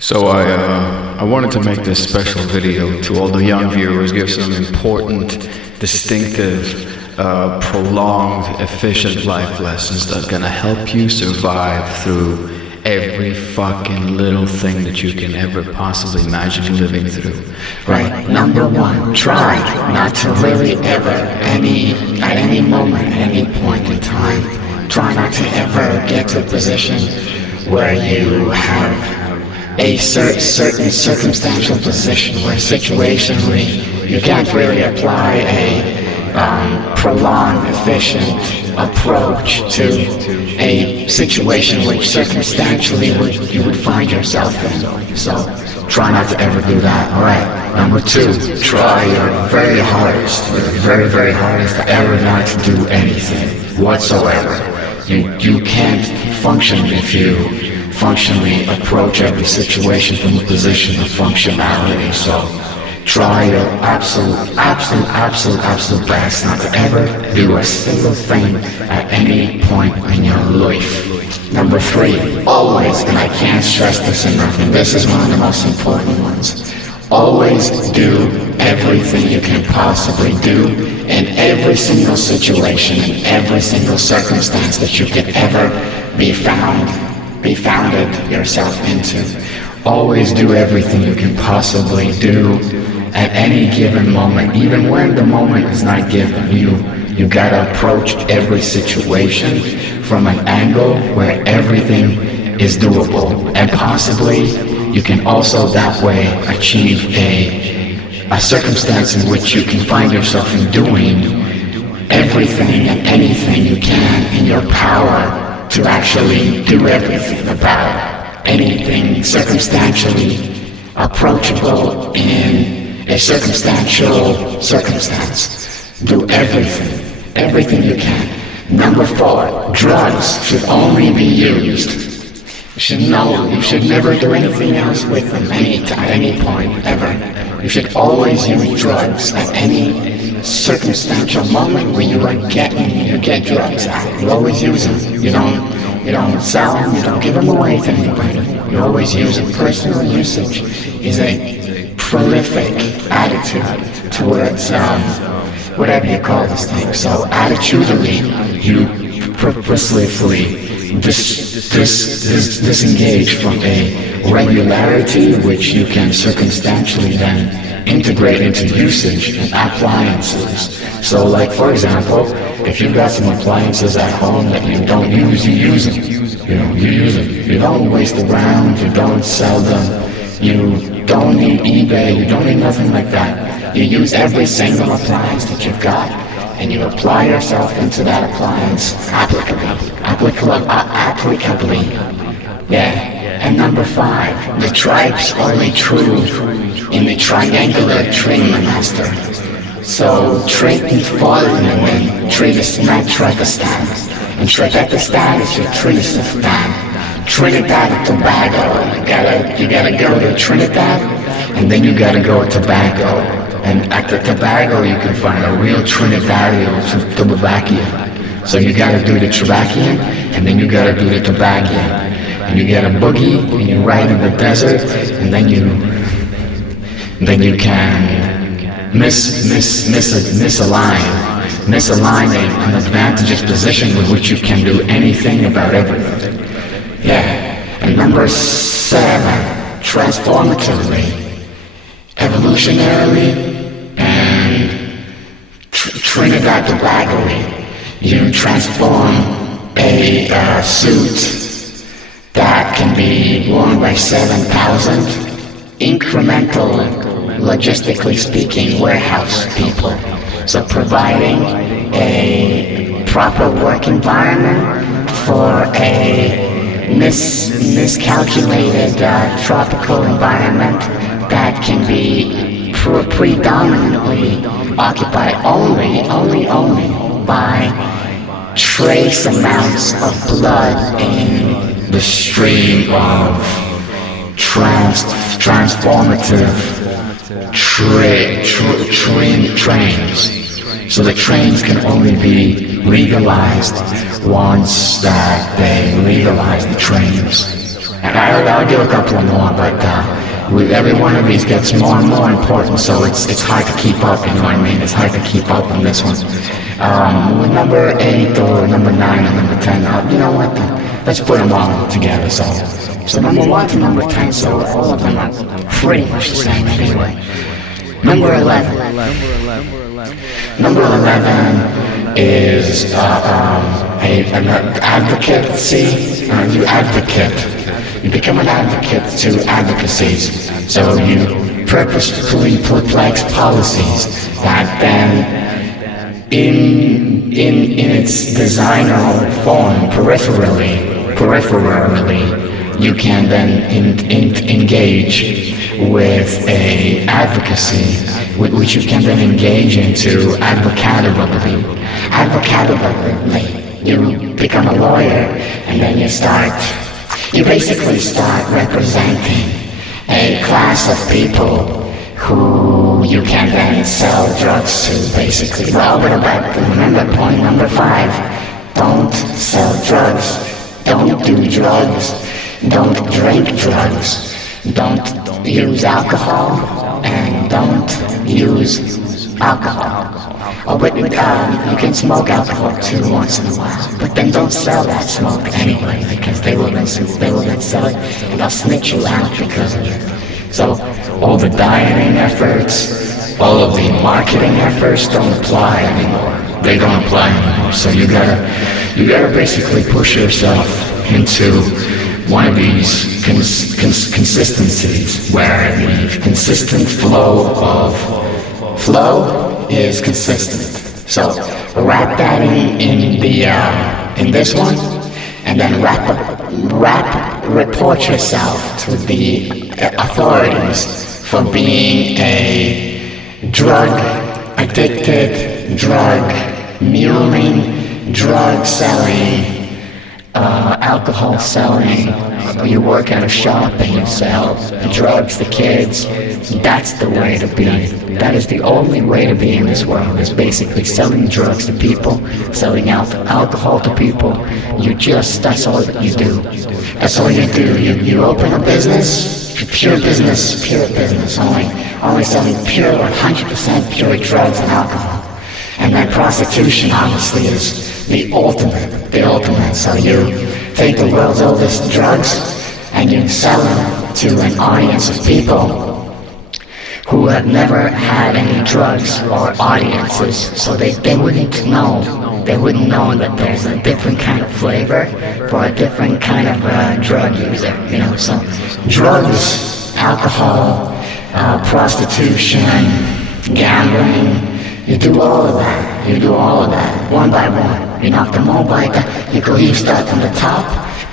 So I wanted to make this special video to all the young viewers, give some important, distinctive, prolonged, efficient life lessons that are gonna help you survive through every fucking little thing that you can ever possibly imagine living through. Right. Number one, try not to really ever, at any moment, at any point in time, try not to ever get to a position where you have a certain circumstantial position where situationally you can't really apply a prolonged, efficient approach to a situation which circumstantially you would find yourself in. So try not to ever do that. Alright. Number two, try your very hardest, very hardest to ever not to do anything whatsoever. You can't function if you functionally approach every situation from a position of functionality. So try your absolute best not to ever do a single thing at any point in your life. Number three, always, and I can't stress this enough, and this is one of the most important ones, always do everything you can possibly do in every single situation, in every single circumstance that you could ever be founded yourself into. Always do everything you can possibly do at any given moment, even when the moment is not given. You gotta approach every situation from an angle where everything is doable, and possibly you can also that way achieve a circumstance in which you can find yourself in doing everything and anything you can in your power to actually do everything about anything circumstantially approachable in a circumstantial circumstance. Do everything you can. Number four, drugs should only be used. You should never do anything else with them at any point, ever. You should always use drugs at any circumstantial moment where you get drugs out. You always use them. You don't sell them, you don't give them away to anybody. You always use them. Personal usage is a prolific attitude towards whatever you call this thing. So attitudinally, you purposely disengage from a regularity which you can circumstantially then integrate into usage and appliances. So like, for example, if you've got some appliances at home that you don't use, you use them. You use them. You don't waste around, you don't sell them, you don't need eBay, you don't need nothing like that. You use every single appliance that you've got, and you apply yourself into that appliance applicably. Yeah. And number five, the tribe's only true in the triangular trigonometry. So trig and following and then trig is not Trigistan. And Trigistan is your Trinidad. Trinidad and Tobago. You gotta go to Trinidad, and then you gotta go to Tobago. And at the Tobago, you can find a real Trinidadian Tobacian. So you gotta do the Tobacian, and then you gotta do the Tobacian. And you get a boogie, and you ride in the desert, and then you can misalign an advantageous position with which you can do anything about everything. Yeah. And number seven, transformatively, evolutionarily, and Trinidad Tobago, you transform a suit that can be worn by 7,000 incremental, logistically speaking, warehouse people. So providing a proper work environment for a miscalculated tropical environment that can be predominantly occupied only by trace amounts of blood in the stream of transformative trains. So the trains can only be legalized once that they legalize the trains. And I'll do a couple more, but every one of these gets more and more important, so it's hard to keep up, you know what I mean? It's hard to keep up on this one. With number 8 or number 9 or number 10, you know what? Let's put them all together. So number 1 to number 10, so all of them are pretty much the same anyway. Number 11. Number 11 is an advocacy. You advocate. You become an advocate to advocacies. So you purposefully place policies that then, in its designer form, peripherally, you can then engage with a advocacy, which you can then engage into advocatively. You become a lawyer, and then you basically start representing a class of people who you can then sell drugs to, basically. Well, but remember point number 5, don't sell drugs, don't do drugs, don't drink drugs, don't use alcohol, and don't use alcohol. Oh, but you can smoke alcohol too once in a while, but then don't sell that smoke anyway, because they will then sell it, and they'll snitch you out because of it. So all the dieting efforts, all of the marketing efforts don't apply anymore. They don't apply anymore. So you gotta basically push yourself into one of these consistencies, where the consistent flow is consistent. So wrap that in this one, and then report yourself to the authorities for being a drug addicted, drug muling, drug selling, alcohol selling. You work at a shop and you sell drugs to kids. That's the way to be. That is the only way to be in this world, is basically selling drugs to people, selling alcohol to people. That's all that you do. That's all you do. You open a business, pure business, only selling pure, 100% pure drugs and alcohol. And then prostitution obviously is the ultimate. So you take the world's oldest drugs and you sell them to an audience of people who have never had any drugs or audiences, so they wouldn't know that there's a different kind of flavor for a different kind of drug user, you know. So drugs, alcohol, prostitution, gambling, you do all of that one by one. You knock them all by that. You start from the top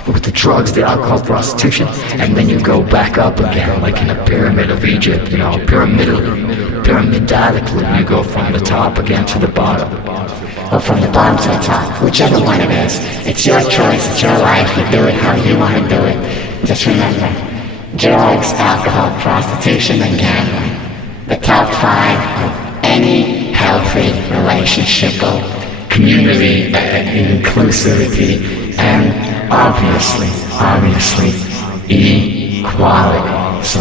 with the drugs, the alcohol, prostitution, and then you go back up again, like in a pyramid of Egypt, you know, pyramidally, you go from the top again to the bottom. Or from the bottom to the top, whichever one it is. It's your choice, it's your life, you do it how you want to do it. Just remember, drugs, alcohol, prostitution, and gambling. The top 5 of any healthy relationship, community, inclusivity, and obviously, equality. So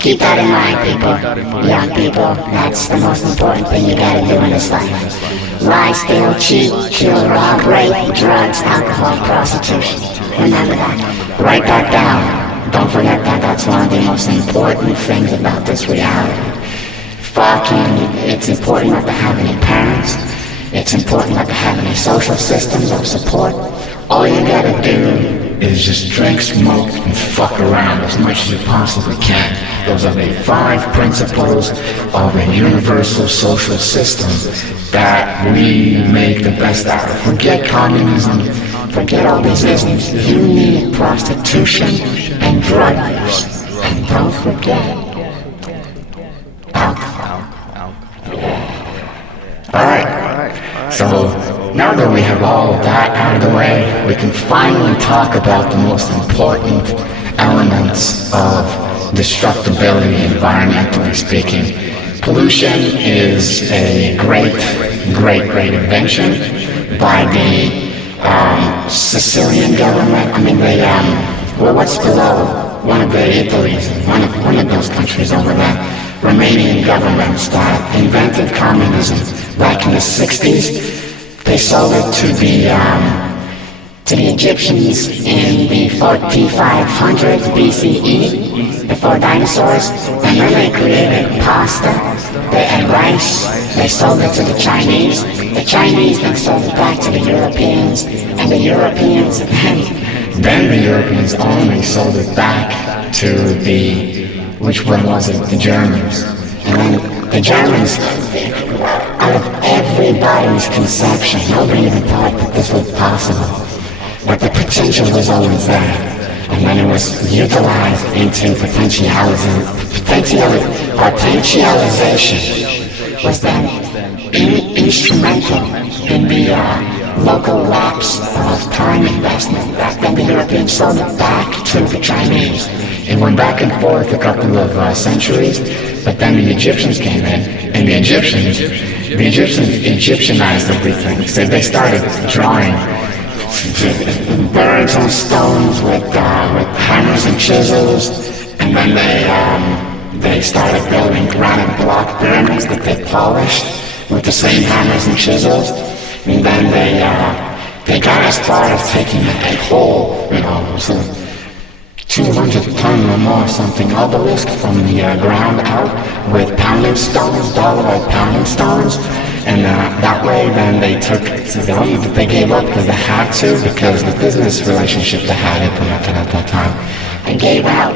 keep that in mind, people. Young people, that's the most important thing you gotta do in this life. Lie, steal, cheat, kill, rob, rape, drugs, alcohol, prostitution. Remember that. Write that down. Don't forget that. That's one of the most important things about this reality. It's important not to have any parents. It's important not to have any social systems of support. All you gotta do is just drink, smoke, and fuck around as much as you possibly can. Those are the 5 principles of a universal social system that we make the best out of. Forget communism, forget all these isms. You need prostitution and drug use. And don't forget alcohol. Alright, so now that we have all of that out of the way, we can finally talk about the most important elements of destructibility, environmentally speaking. Pollution is a great invention by the Sicilian government. Well, what's below one of the Italy's, one of those countries over there, Romanian governments that invented communism back in the 60s, they sold it to the Egyptians in the 4500s BCE, before dinosaurs, and then they created pasta and rice. They sold it to the Chinese. The Chinese then sold it back to the Europeans, and the Europeans then the Europeans only sold it back to which one was it? The Germans. And then the Germans, out of everybody's conception, nobody even thought that this was possible. But the potential was always there. And then it was utilized into potentialization was then instrumental in the local lapse of time investment. Back then the Europeans sold it back to the Chinese. It went back and forth a couple of centuries, but then the Egyptians came in, and the Egyptians Egyptianized everything. So they started drawing birds on stones with hammers and chisels, and then they started building granite block pyramids that they polished with the same hammers and chisels. And then they got as far as taking a whole, 200 ton or more something, obelisk from the ground out with pounding stones, dollar pounding stones. And that way then they they gave up because they had to, because the business relationship they had implemented at that time, and gave out.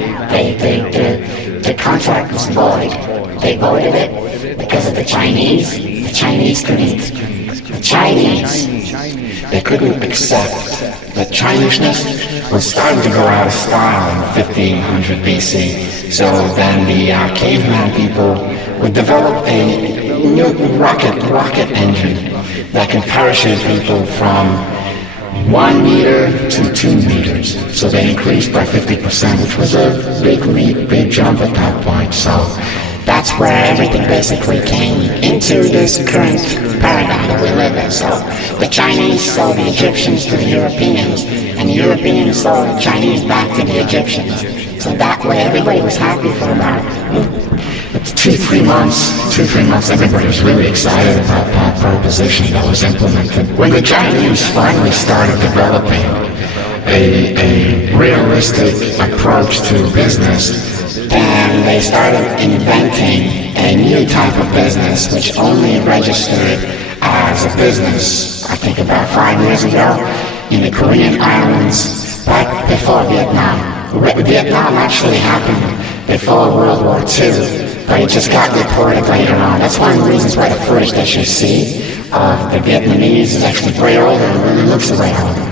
The contract was void. They voided it because of the Chinese. The Chinese they couldn't accept that Chinishness was starting to go out of style in 1500 BC. So then the caveman people would develop a new rocket engine that can parachute people from 1 meter to 2 meters. So they increased by 50%, which was a big jump at that point. So that's where everything basically came into this current paradigm that we live in. So the Chinese sold the Egyptians to the Europeans, and the Europeans sold the Chinese back to the Egyptians. So that way everybody was happy for about 2-3 months, everybody was really excited about that proposition that was implemented. When the Chinese finally started developing a realistic approach to business, and they started inventing a new type of business which only registered as a business, I think about 5 years ago, in the Korean Islands, back before Vietnam. Vietnam actually happened before World War II, but it just got reported later on. That's one of the reasons why the footage that you see of the Vietnamese is actually way older and really looks way older.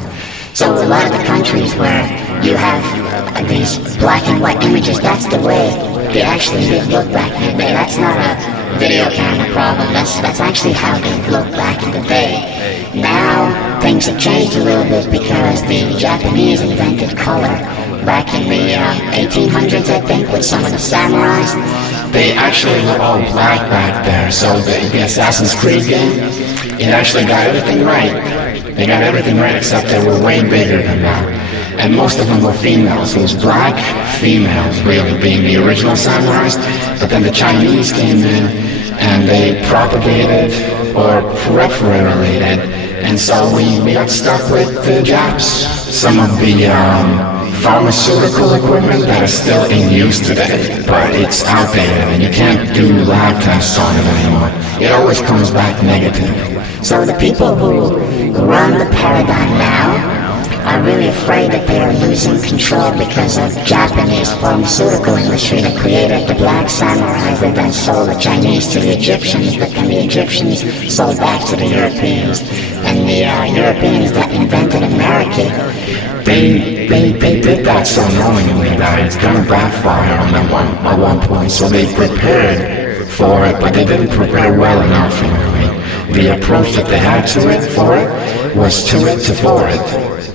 So a lot of the countries where you have these black and white images, that's the way they actually look back in the day. That's not a video camera problem. That's actually how they looked back in the day. Now things have changed a little bit because the Japanese invented color back in the 1800s, I think, with some of the samurais. They actually were all black back there. So the Assassin's Creed game, it actually got everything right. They got everything right, except they were way bigger than that. And most of them were females. It was black females, really, being the original samurais. But then the Chinese came in and they propagated or proliferated. And so we got stuck with the Japs. Some of the pharmaceutical equipment that is still in use today, but it's outdated and you can't do lab tests on it anymore. It always comes back negative. So the people who run the paradigm now are really afraid that they are losing control because of Japanese pharmaceutical industry that created the black samurais that then sold the Chinese to the Egyptians, but then the Egyptians sold back to the Europeans. And the Europeans that invented America, they did that so knowingly that it's gonna backfire on them at one point. So they prepared for it, but they didn't prepare well enough, really. The approach that they had to it for it was to it to for it.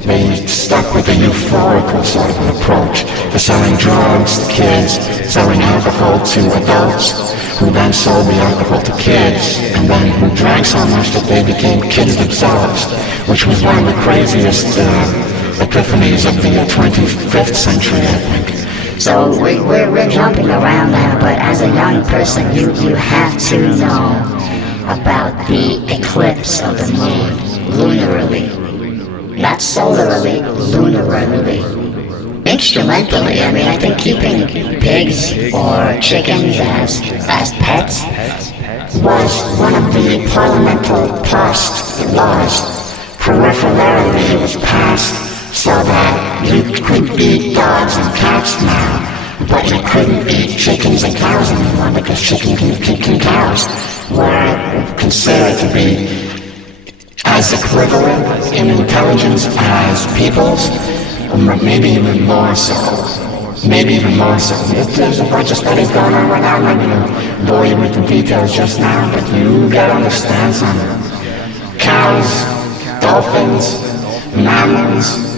They stuck with the euphorical sort of an approach to selling drugs to kids, selling alcohol to adults, who then sold the alcohol to kids, and then who drank so much that they became kids themselves, which was one of the craziest epiphanies of the 25th century, I think. So we're jumping around now, but as a young person, you have to know about the eclipse of the moon, lunarily. Not solarly, lunarily. Instrumentally, I mean, I think keeping pigs or chickens as pets was one of the parliamental passed laws. Peripherally, it was passed so that you could eat dogs and cats now, but you couldn't eat chickens and cows anymore because chickens and cows were considered to be as equivalent in intelligence as people's, or maybe even more so. There's a bunch of studies going on right now. I'm not going to bore you with the details just now, but you gotta understand something. Cows, dolphins, mammals,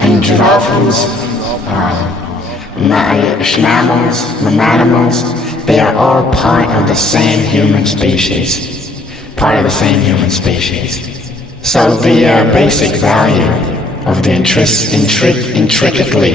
and giraffes, mammals, they are all part of the same human species. So the basic value of the intricately,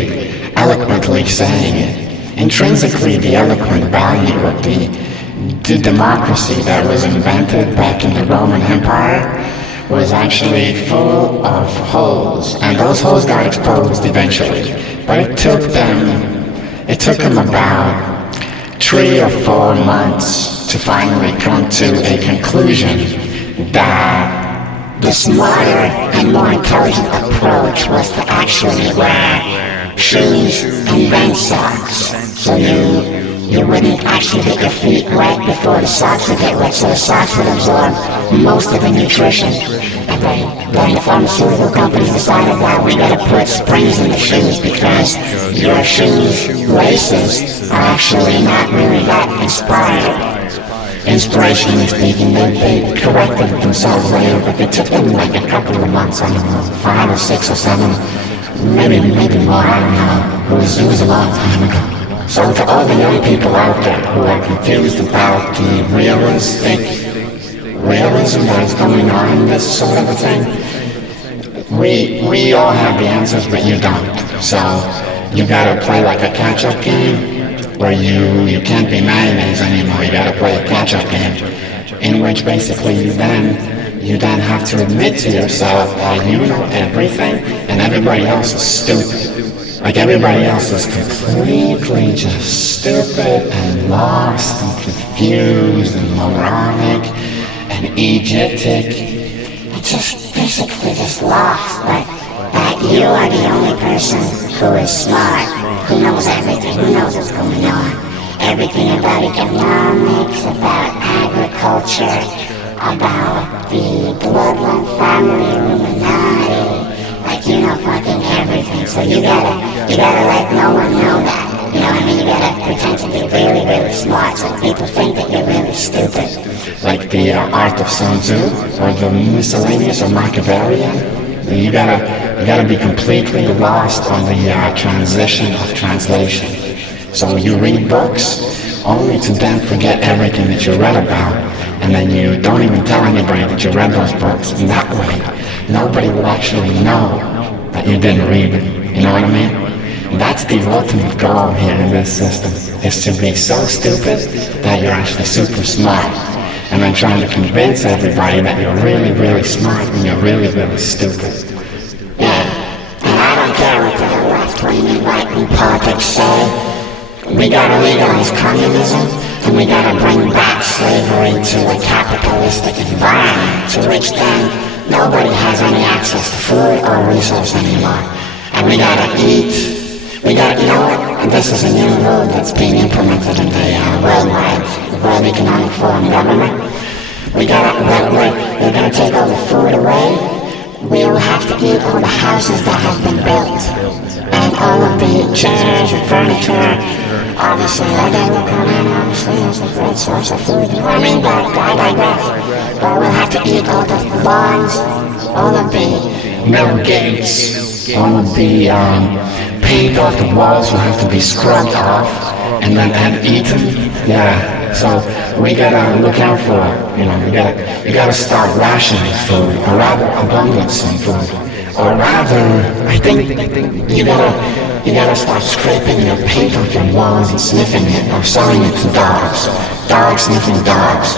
eloquently saying it, intrinsically the eloquent value of the democracy that was invented back in the Roman Empire was actually full of holes, and those holes got exposed eventually. But it took them about 3 or 4 months to finally come to a conclusion that the smarter and more intelligent approach was to actually wear shoes and then socks. So you wouldn't actually get your feet wet before the socks would get wet, so the socks would absorb most of the nutrition. And then the pharmaceutical companies decided that we gotta put springs in the shoes because your shoes laces are actually not really that inspired. Inspirationally speaking, they corrected themselves later, but it took them like a couple of months, I don't know, 5 or 6 or 7, maybe more, I don't know. It was a long time ago. So to all the young people out there who are confused about the realism that is going on in this sort of a thing, we all have the answers, but you don't. So you gotta play like a catch-up game, where you can't be mayonnaise anymore. You gotta play a catch-up game, in which basically you then have to admit to yourself that you know everything and everybody else is stupid. Like everybody else is completely just stupid and lost and confused and moronic and Egyptic. It's just basically just lost. Like that you are the only person who is smart, who knows everything, who knows what's going on. Everything about economics, about agriculture, about the bloodline family, Illuminati. Like you know fucking everything. So you gotta let no one know that. You know what I mean? You gotta pretend to be really, really smart so people think that you're really stupid. Like the art of Sun Tzu, or the miscellaneous or Machiavellian. You gotta be completely lost on the transition of translation. So you read books only to then forget everything that you read about, and then you don't even tell anybody that you read those books. In that way, nobody will actually know that you didn't read them. You know what I mean? That's the ultimate goal here in this system, is to be so stupid that you're actually super smart, and then trying to convince everybody that you're really, really smart when you're really, really stupid. Yeah, and I don't care what the left-wing and right-wing politics say. We gotta legalize communism, and we gotta bring back slavery to a capitalistic environment, to which then nobody has any access to food or resource anymore. And we gotta eat. You know what? This is a new rule that's being implemented in the World Economic Forum government. We're gonna take all the food away. We'll have to eat all the houses that have been built, and all of the chairs and furniture. Obviously, obviously, is a great source of food. You know what I mean? But I digress. But we'll have to eat all the lawns, all of the metal gates, all of the paint off the walls will have to be scrubbed off and then eaten. Yeah, so we gotta look out for, you gotta start rationing food, or rather abundance in food. Or rather, I think you gotta start scraping your paint off your walls and sniffing it, or selling it to dogs. Dogs sniffing dogs.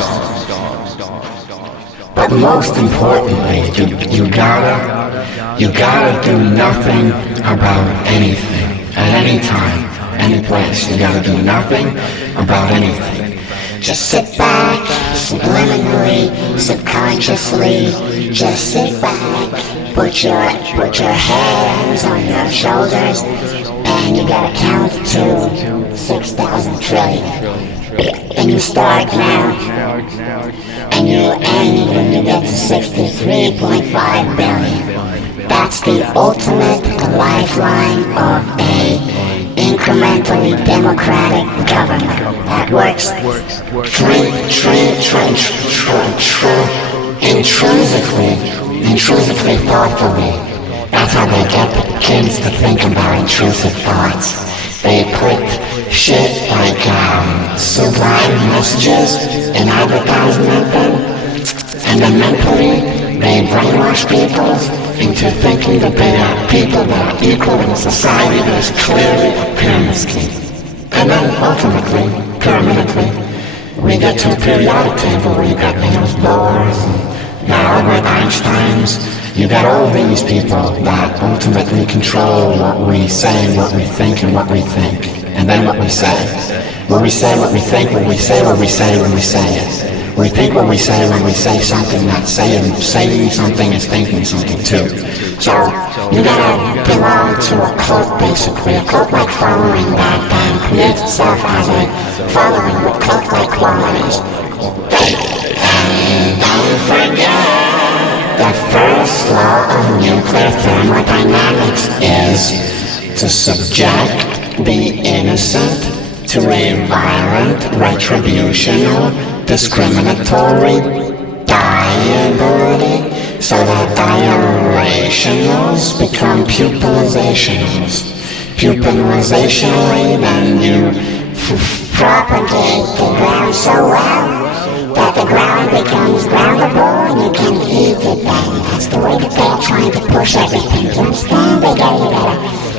But most importantly, you gotta do nothing about anything, at any time, any place. You gotta do nothing about anything. Just sit back, subliminally, subconsciously, just sit back, put your hands on your shoulders, and you gotta count to 6,000 trillion. And you start now, and you end when you get to 63.5 billion. That's the ultimate lifeline of a incrementally democratic government that works intrinsically thoughtfully. That's how they get the kids to think about intrusive thoughts. They put shit like sublime messages in advertisement, and then mentally they brainwash people into thinking that they are people that are equal in society that is clearly a pyramid scheme. And then ultimately, pyramidically, we get to a periodic table where you got Niels Bohr's and Albert Einstein's. You got all these people that ultimately control what we say, what we think, and what we think. And then what we say. What we say, what we think, what we say, what we say when we say it. We think what we say when we say something, not saying something is thinking something too. So, you gotta belong to a cult basically, a cult-like following that creates itself as a following with cult-like qualities. And don't forget, the first law of nuclear thermodynamics is to subject the innocent to a violent, retributional, discriminatory diability, so that diurationals become pupilizationals. Pupilizationally, then you propagate the ground so well that the ground becomes groundable and you can eat it then. That's the way that they're trying to push everything. Do you understand?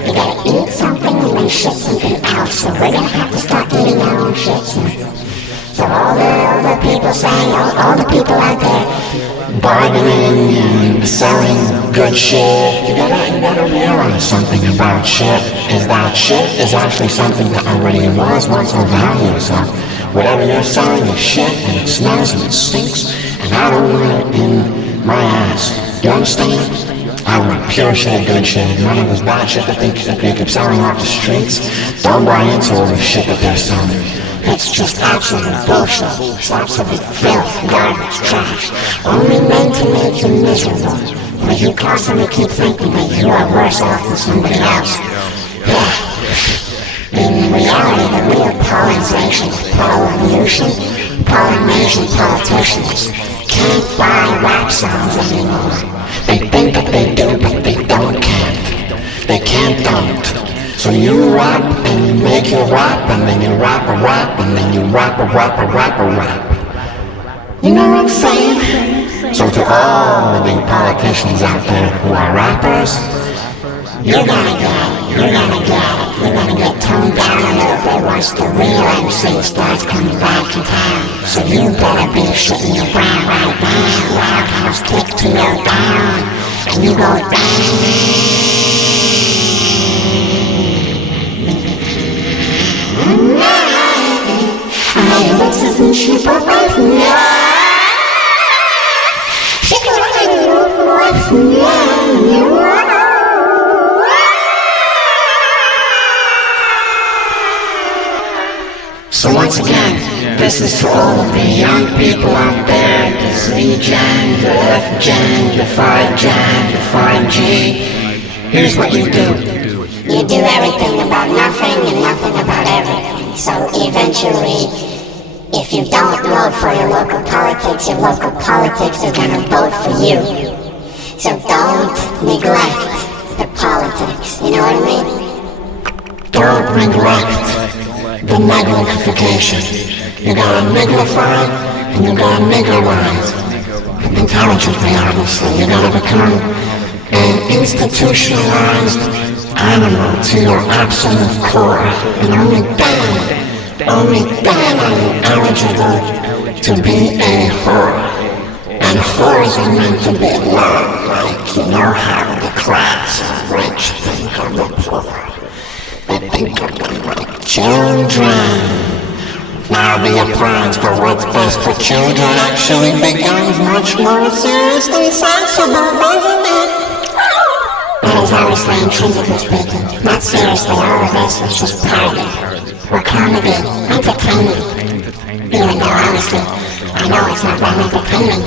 You gotta eat something and then shit something out. So we're gonna have to start eating our own shit soon. So all the people saying, all the people out there bargaining and selling good shit, you gotta realize something about shit, is that shit is actually something that already was once of value. So whatever you're selling is shit, and it smells and it stinks, and I don't want it in my ass. You understand? I want pure shit, good shit. None of this bad shit that they keep selling off the streets. Don't buy into all the shit that they're selling. It's just absolute bullshit. It's absolute filth, garbage, trash. Only meant to make you miserable. But you constantly keep thinking that you are worse off than somebody else. Yeah. In reality, the real pollination politicians can't buy rap songs anymore. They think that they do, but they can't. They don't. So you rap, and you make your rap, and then you rap a rap, and then you rap a rap. You know what I'm saying? So to all the politicians out there who are rappers, you're gonna get toned down a little bit once the real MC starts coming back in town. So you better be shitting your brown right now. Roundhouse kick to your down, and you go down. So once again, this is to all of the young people out there, the Z-Gen, the F-Gen, the 5-Gen, the 5G. Here's what you do. You do everything about nothing and nothing about everything. So eventually, if you don't vote for your local politics is gonna vote for you. So don't neglect the politics, you know what I mean? Don't neglect the neglignification. You gotta niglify and you gotta niggleize. Intelligently, obviously. You gotta become an institutionalized animal to your absolute core, and only then are you eligible to be a whore. And whores are meant to be loved, like you know how the class of rich think of the poor. They think of them like children. Now the appliance for what's best for children actually becomes much more seriously sensible, doesn't it? That is obviously intrinsically speaking. Not seriously, all of this is just parody. Or comedy, entertainment. Even though honestly, I know it's not that entertaining,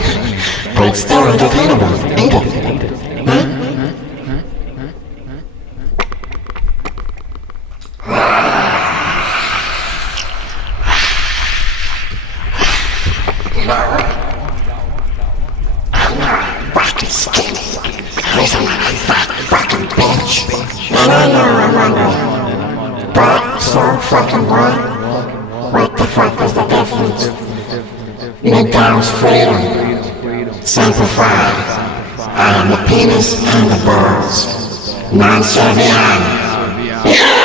but it's still entertainable, ain't it? Huh? Midtown's freedom, simplified. I am the penis and the balls, non-serviam. Yeah!